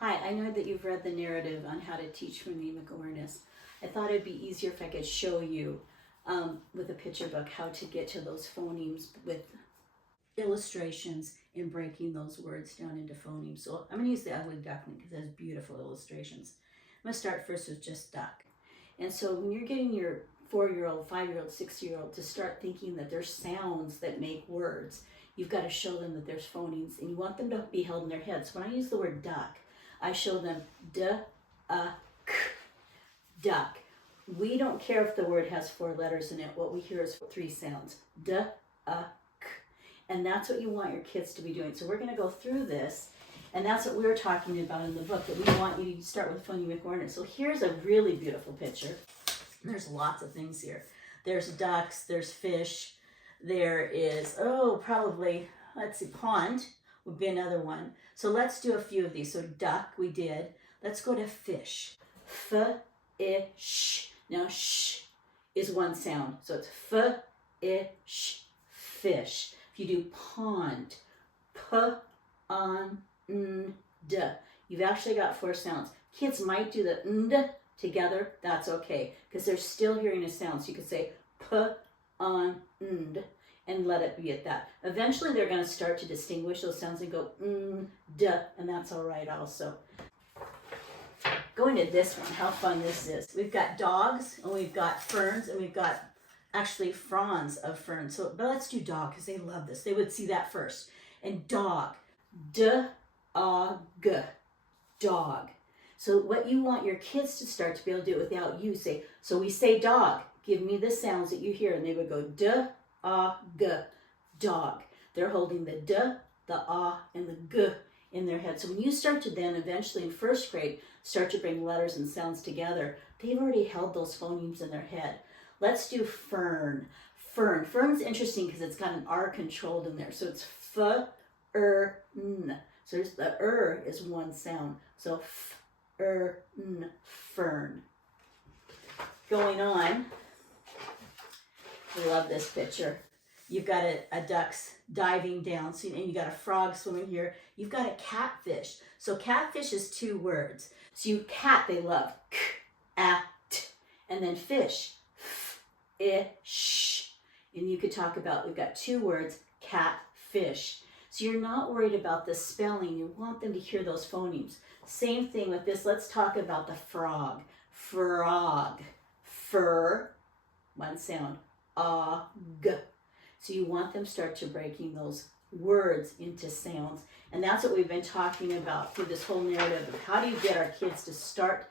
Hi, I know that you've read the narrative on how to teach phonemic awareness. I thought it'd be easier if I could show you with a picture book how to get to those phonemes with illustrations and breaking those words down into phonemes. So I'm going to use the Ugly Duckling because it has beautiful illustrations. I'm going to start first with just duck. And so when you're getting your 4-year-old, 5-year-old, 6-year-old to start thinking that there's sounds that make words, you've got to show them that there's phonemes and you want them to be held in their heads. So when I use the word duck, I show them k, duck. We don't care if the word has 4 letters in it. What we hear is 3 sounds, k. And that's what you want your kids to be doing. So we're going to go through this, and that's what we were talking about in the book, that we want you to start with phonemic awareness. So here's a really beautiful picture. There's lots of things here. There's ducks, there's fish, there is, probably, let's see, pond would be another one. So let's do a few of these. So duck, we did. Let's go to fish. F-ish. Now sh is one sound. So it's f-ish, fish. If you do pond, p-on-d, you've actually got 4 sounds. Kids might do the nd together. That's okay, because they're still hearing a sound. So you could say p-on-d and let it be at that. Eventually they're going to start to distinguish those sounds and go d, and that's all right also. Going to this one, how fun this is. We've got dogs, and we've got ferns, and we've got actually fronds of ferns. So, but let's do dog, because they love this. They would see that first. And dog, d-a-g, dog. So what you want your kids to start to be able to do it without you say, so we say dog, give me the sounds that you hear, and they would go d-a-g, dog. They're holding the d, the a, and the g in their head. So when you start to then eventually in 1st grade start to bring letters and sounds together, they've already held those phonemes in their head. Let's do fern. Fern. Fern's interesting because it's got an R controlled in there. So it's f-er-n. So there's the is one sound. So f-er-n, fern. Going on, I love this picture. You've got a duck's diving down, so, and you got a frog swimming here. You've got a catfish. So catfish is 2 words. So you cat, they love k-at, and then fish, f-ish. And you could talk about, we've got 2 words, catfish. So you're not worried about the spelling. You want them to hear those phonemes. Same thing with this. Let's talk about the frog. Frog. Fur, one sound, a-g. So you want them start to breaking those words into sounds. And that's what we've been talking about through this whole narrative of how do you get our kids to start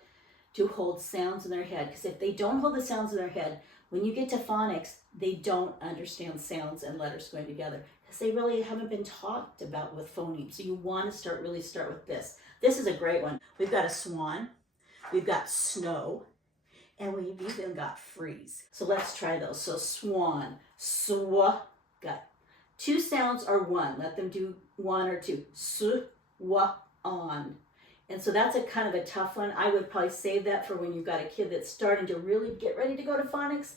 to hold sounds in their head. Because if they don't hold the sounds in their head, when you get to phonics, they don't understand sounds and letters going together. Because they really haven't been talked about with phonemes. So you want to really start with this. This is a great one. We've got a swan. We've got snow. And we've even got freeze. So let's try those. So swan, swa, got 2 sounds or 1. Let them do 1 or 2. On. And so that's a kind of a tough one. I would probably save that for when you've got a kid that's starting to really get ready to go to phonics.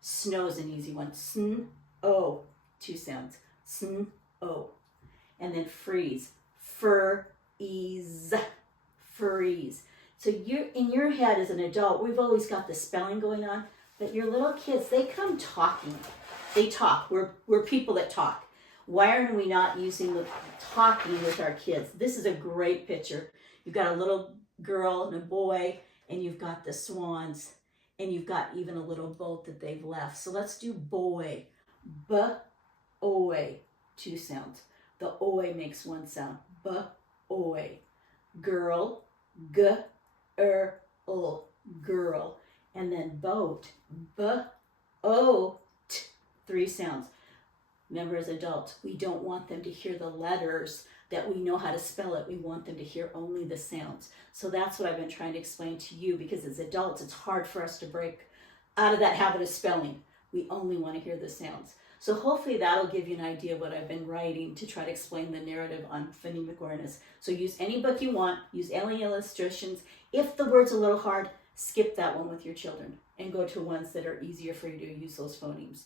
Snow's an easy one. Sn-o, 2 sounds. Sn-o. And then freeze. Fur-ease. Freeze. So you're in your head as an adult, we've always got the spelling going on, but your little kids, they come talking. They talk. We're people that talk. Why are we not using the talking with our kids? This is a great picture. You've got a little girl and a boy, and you've got the swans, and you've got even a little boat that they've left. So let's do boy. B-oy, 2 sounds. The oy makes 1 sound. B-oy. Girl, g-l, girl. And then boat, b-o-t, 3 sounds. Remember, as adults, we don't want them to hear the letters that we know how to spell it. We want them to hear only the sounds. So that's what I've been trying to explain to you, because as adults, it's hard for us to break out of that habit of spelling. We only want to hear the sounds. So hopefully that'll give you an idea of what I've been writing to try to explain the narrative on phonemic awareness. So use any book you want, use any illustrations. If the word's a little hard, skip that one with your children and go to ones that are easier for you to use those phonemes.